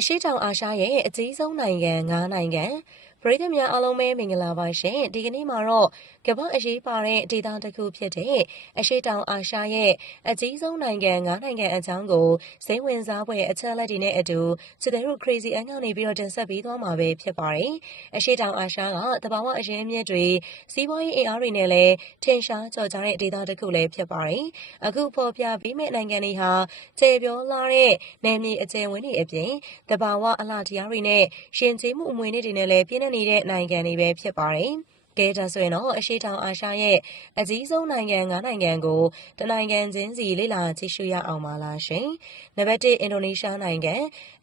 အရှေ့တောင်အာရှရဲ့အကြီးဆုံးနိုင်ငံ၅နိုင်ငံပရိသတ်များအားလုံးပဲမင်္ဂလာပါရှင်ဒီကနေ့မှာတော့ကမ္ဘာအရေးပါတဲ့ဒေသတစ်ခုဖြစ်တဲ့အရှေ့တောင်အာရှရဲ့အကြီးဆုံးနိုင်ငံ၅နိုင်ငံအကြောင်းကိုစိတ်ဝင်စားဖွယ်အချက်အလက်တွေနဲ့အတူစတဲ့တို့ crazy အန်ကနေပြီးတော့တင်ဆက်ပေးသွားမှာပဲဖြစ်ပါတယ်အရှေ့တောင်အာရှကတဘာဝအရင်းအမြစ်တွေစီးပွားရေးအင်အားတွေနဲ့လည်းထင်ရှားကျော်ကြားတဲ့ဒေသတစ်ခုလည်းဖြစ်ပါတယ်အခုပေါ်ပြပေးမယ့်နိုင်ငံတွေဟာကျေပြောလာတဲ့နယ်မြေအကျယ်ဝန်းတွေအပြင်တဘာဝအလားတရားတွေနဲ့ရှင်ကျေးမှုအမွေအနှစ်တွေနဲ့လည်းပြည့်နေတဲ့နိုင်ငံတွေပဲဖြစ်ပါတယ်။ကဲဒါဆိုရင်တော့အရှေ့တောင်အာရှရဲ့အကြီးဆုံးနိုင်ငံ၅နိုင်ငံကိုတနိုင်ငံချင်းစီလေ့လာကြည့်ရှုရအောင်ပါလားရှင်။နံပါတ်1အင်ဒိုနီးရှားနိုင်ငံ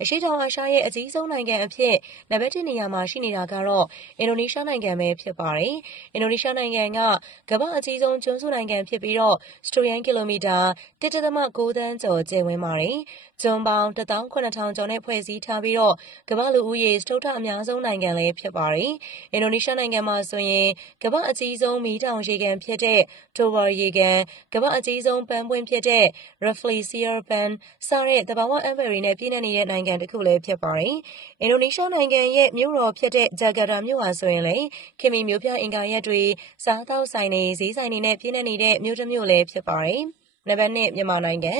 အရှေ့တောင်အာရှရဲ့အကြီးဆုံးနိုင်ငံအဖြစ်နံပါတ်1နေရာမှာရှိနေတာကတော့အင်ဒိုနီးရှားနိုင်ငံပဲဖြစ်ပါတယ်။အင်ဒိုနီးရှားနိုင်ငံကကမ္ဘာအကြီးဆုံးကျွန်းစုနိုင်ငံဖြစ်ပြီးတော့စတုရန်ကီလိုမီတာ1.9 သန်းကျော်ကျယ်ဝန်းပါတယ်။ကျွန်းပေါင်း1,700ကျော်နဲ့ဖွဲ့စည်းထားပြီးတော့ကမ္ဘာလူဦးရေစတုတ္ထအများဆုံးနိုင်ငံလည်းဖြစ်ပါတယ်။အင်ဒိုနီးရှားနိုင်ငံမှာဆိုရင်ကမ္ဘာအကြီးဆုံးမီးတောင်ရေကန်ဖြစ်တဲ့တိုဝါရေကန်ကမ္ဘာအကြီးဆုံးပန်းပွင့်ဖြစ်တဲ့ Rafflesia ပန်းစတဲ့သဘာဝအံ့ဖွယ်တွေနဲ့ပြည့်နေတဲ့နိုင်ငံတစ်ခုလည်းဖြစ်ပါတယ်။အင်ဒိုနီးရှားနိုင်ငံရဲ့မြို့တော်ဖြစ်တဲ့ဂျကာတာမြို့ဟာဆိုရင်လည်းခင်မီမြို့ပြအင်ကာရက်တွေစားသောက်ဆိုင်တွေဈေးဆိုင်တွေနဲ့ပြည့်နေတဲ့မြို့တစ်မြို့လည်းဖြစ်ပါတယ်။နံပါတ်2မြန်မာနိုင်င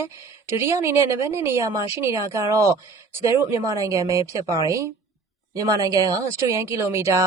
ံဒုတိယအနေနဲ့နံပါတ်2နေရာမှာရှိနေတာကတော့ကျတို့မြန်မာနိုင်ငံပဲဖြစ်ပါတယ်။မြန်မာနိုင်ငံကစတုရန်ကီလိုမီတာ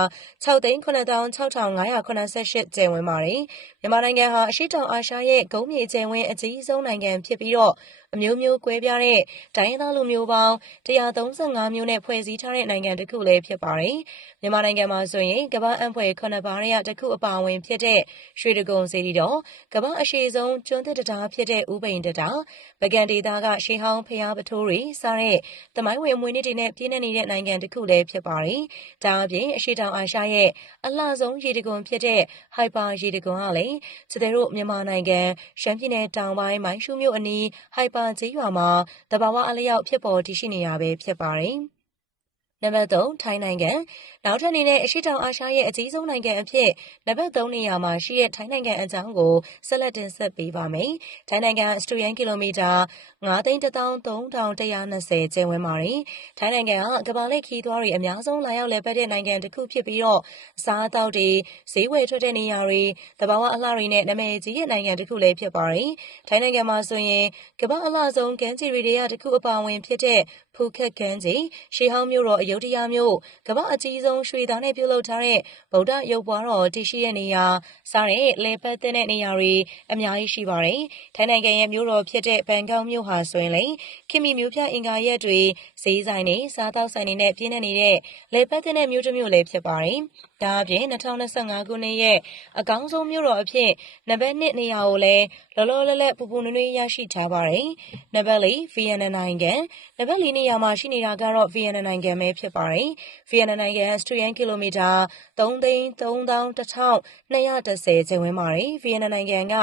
6,965,588ကျယ်ဝန်းပါတယ်။မြန်မာနိုင်ငံဟာအရှေ့တောင်အာရှရဲ့ဂုံးမြေကျယ်ဝန်းအကြီးဆုံးနိုင်ငံဖြစ်ပြီးတော့အမျိုးမျိုးကွဲပြားတဲ့တိုင်းရင်းသားလူမျိုးပေါင်း135မျိုးနဲ့ဖွဲ့စည်းထားတဲ့နိုင်ငံတစ်ခုလည်းဖြစ်ပါတယ်။မြန်မာနိုင်ငံမှာဆိုရင်ကမ္ဘာအံ့ဖွယ်9ပါးရတစ်ခုအပါအဝင်ဖြစ်တဲ့ရွှေတကုံစေတီတော်ကမ္ဘာအရှည်ဆုံးကျွန်းသစ်တံတားဖြစ်တဲ့ဥပိန်တံတားပကံဒေသကရှေးဟောင်းဖျားပထိုးတွေစတဲ့သမိုင်းဝင်အမွေအနှစ်တွေနဲ့ပြည့်နေတဲ့နိုင်ငံတစ်ခုလည်းဖြစ်ပါတယ်။ဒါအပြင်အရှေ့တောင်အာရှရဲ့အလှဆုံးရေတံခွန်ဖြစ်တဲ့ဟိုက်ပါရေတံခွန်ကလည်းကျတို့မြန်မာနိုင်ငံရှမ်းပြည်နယ်တောင်ပိုင်းမိုင်းရှူးမြို့အနီးဟိုက်ပါကျေးရွာမှာတဘာဝအလျောက်ဖြစ်ပေါ်တည်ရှိနေရပဲဖြစ်ပါတယ်။နံပါတ်3ထိုင်းနိုင်ငံနောက်ထပ်အနေနဲ့အရှေ့တောင်အာရှရဲ့အကြီးဆုံးနိုင်ငံအဖြစ်နံပါတ်3နေရာမှာရှိတဲ့ထိုင်းနိုင်ငံအကြောင်းကိုဆက်လက်တင်ဆက်ပေးပါမယ်။ထိုင်းနိုင်ငံစတုရန်ကီလိုမီတာ9,13,120ကျယ်ဝန်းပါတယ်။ထိုင်းနိုင်ငံကကမ္ဘာလှည့်ခရီးသွားတွေအများဆုံးလာရောက်လည်ပတ်တဲ့နိုင်ငံတစ်ခုဖြစ်ပြီးတော့အစားအသောက်တွေဈေးဝယ်ထွက်တဲ့နေရာတွေတဘာဝအလှတွေနဲ့နာမည်ကြီးတဲ့နိုင်ငံတစ်ခုလည်းဖြစ်ပါတယ်။ထိုင်းနိုင်ငံမှာဆိုရင်ကမ္ဘာအလှဆုံးကမ်းခြေတွေတစ်ခုအပါအဝင်ဖြစ်တဲ့ဖူးခက်ကမ်းခြေရှေးဟောင်းမြို့တော်အယုဒ္ဓယမြို့ကမ္ဘာအကြီးဆုံးရွှေသားနဲ့ပြုလုပ်ထားတဲ့ဗုဒ္ဓရုပ်ပွားတော်တည်ရှိတဲ့နေရာစားတဲ့လေပတ်တဲ့နေရာတွေအများကြီးရှိပါတယ်။ထိုင်းနိုင်ငံရဲ့မြို့တော်ဖြစ်တဲ့ဘန်ကောက်မြို့ဟာဆိုရင်လေခင်မီမြို့ပြအင်ကာရက်တွေဈေးဆိုင်တွေစားသောက်ဆိုင်တွေနဲ့ပြည့်နေတဲ့လေပတ်တဲ့မြို့တစ်မြို့လည်းဖြစ်ပါတယ်။ဒါအပြင်2025ခုနှစ်ရဲ့အကောင်းဆုံးမြို့တော်အဖြစ်နံပါတ်1နေရာကိုလည်းလောလောလတ်လတ်ပူပူနွေးနွေးရရှိထားပါတယ်။နံပါတ်4ဗီယက်နမ်နိုင်ငံနံပါတ်4နေရာမှာရှိနေတာကတော့ဗီယက်နမ်နိုင်ငံပဲဖြစ်ပါတယ်။ဗီယက်နမ်နိုင်ငံစတုရန်ကီလိုမီတာ3,311,210ကျယ်ဝန်းပါတယ်။ဗီယက်နမ်နိုင်ငံက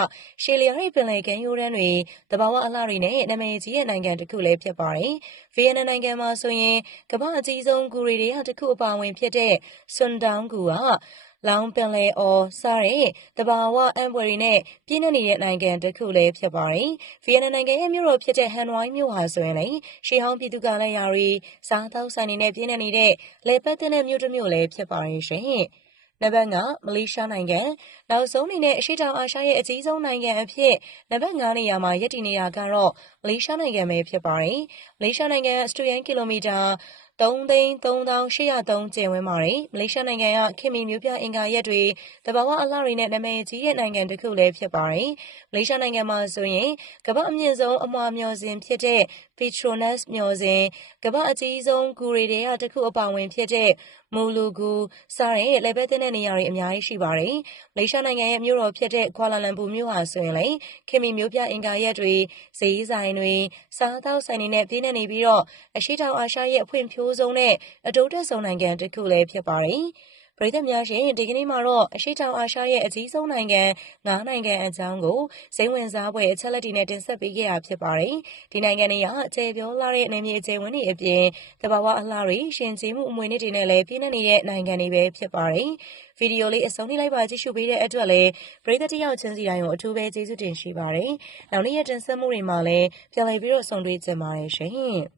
ရှေးလျားတဲ့ပင်လယ်ကမ်းရိုးတန်းတွေတဘာဝအလှတွေနဲ့နာမည်ကြီးတဲ့နိုင်ငံတစ်ခုလည်းဖြစ်ပါတယ်။ဗီယက်နမ်နိုင်ငံမှာဆိုရင်ကမ္ဘာအကြီးဆုံးဂူတွေတစ်ခုအပါအဝင်ဖြစ်တဲ့ဆွန်ဒေါင်းဂူကလောင်ပင်လယ်အော်စားတဲ့တဘာဝအံ့ဖွယ်တွေနဲ့ပြည့်နေတဲ့နိုင်ငံတစ်ခုလည်းဖြစ်ပါတယ်။ဗီယက်နမ်နိုင်ငံရဲ့မြို့တော်ဖြစ်တဲ့ဟန်နဝိုင်းမြို့ဟာဆိုရင်လည်းရှေးဟောင်းပြည်သူ့ကာလရာတွေစားသောက်ဆိုင်တွေနဲ့ပြည့်နေတဲ့လေပတ်တဲ့မြို့တစ်မြို့လည်းဖြစ်ပါတယ်ရှင်။နံပါတ်5မလေးရှားနိုင်ငံနောက်ဆုံးအနေနဲ့အရှေ့တောင်အာရှရဲ့အကြီးဆုံးနိုင်ငံအဖြစ်နံပါတ်5နေရာမှာရပ်တည်နေတာကတော့မလေးရှားနိုင်ငံပဲဖြစ်ပါတယ်။မလေးရှားနိုင်ငံစတုရန်ကီလိုမီတာ3,3803ကျယ်ဝန်းပါတယ်။မလေးရှားနိုင်ငံကခင်မီမြို့ပြအင်ကာရက်တွေတဘာဝအလှတွေနဲ့နာမည်ကြီးတဲ့နိုင်ငံတစ်ခုလည်းဖြစ်ပါတယ်။မလေးရှားနိုင်ငံမှာဆိုရင်ကမ္ဘာအမြင့်ဆုံးအမွှာမျှော်စင်ဖြစ်တဲ့ Petronas မျှော်စင်ကမ္ဘာအကြီးဆုံးဂူတွေတစ်ခုအပါအဝင်ဖြစ်တဲ့မူလူဂူစားတဲ့လေပတ်တဲ့နေရာတွေအများကြီးရှိပါတယ်။မလေးရှားနိုင်ငံရဲ့မြို့တော်ဖြစ်တဲ့ကွာလာလမ်ပူမြို့ဟာဆိုရင်လေခင်မီမြို့ပြအင်ကာရက်တွေဈေးဆိုင်တွေစားသောက်ဆိုင်တွေနဲ့ပြည့်နေပြီးတော့အရှေ့တောင်အာရှရဲ့အဖွံ့ဖြိုးဆုံးနဲ့အတိုးတက်ဆုံးနိုင်ငံတစ်ခုလည်းဖြစ်ပါတယ်။ပရိသတ်များရှင်ဒီကနေ့မှာတော့အရှေ့တောင်အာရှရဲ့အကြီးဆုံးနိုင်ငံ၅နိုင်ငံအကြောင်းကိုစိတ်ဝင်စားဖွယ်အချက်လက်တွေနဲ့တင်ဆက်ပေးခဲ့တာဖြစ်ပါတယ်။ဒီနိုင်ငံတွေကကျေပြောလာတဲ့နယ်မြေအကျယ်ဝန်းတွေအပြင်တဘာဝအလှတွေရှင်ကျေးမှုအမွေအနှစ်တွေနဲ့လည်းပြည့်နေတဲ့နိုင်ငံတွေပဲဖြစ်ပါတယ်။ဗီဒီယိုလေးအဆုံးထိလိုက်ပါကြည့်ရှုပေးတဲ့အတွက်လည်းပရိသတ်တယောက်ချင်းစီတိုင်းကိုအထူးပဲကျေးဇူးတင်ရှိပါတယ်။နောက်နေ့ရက်တင်ဆက်မှုတွေမှာလည်းပြန်လည်ပြီးတော့ဆုံတွေ့ကြပါရစေရှင်။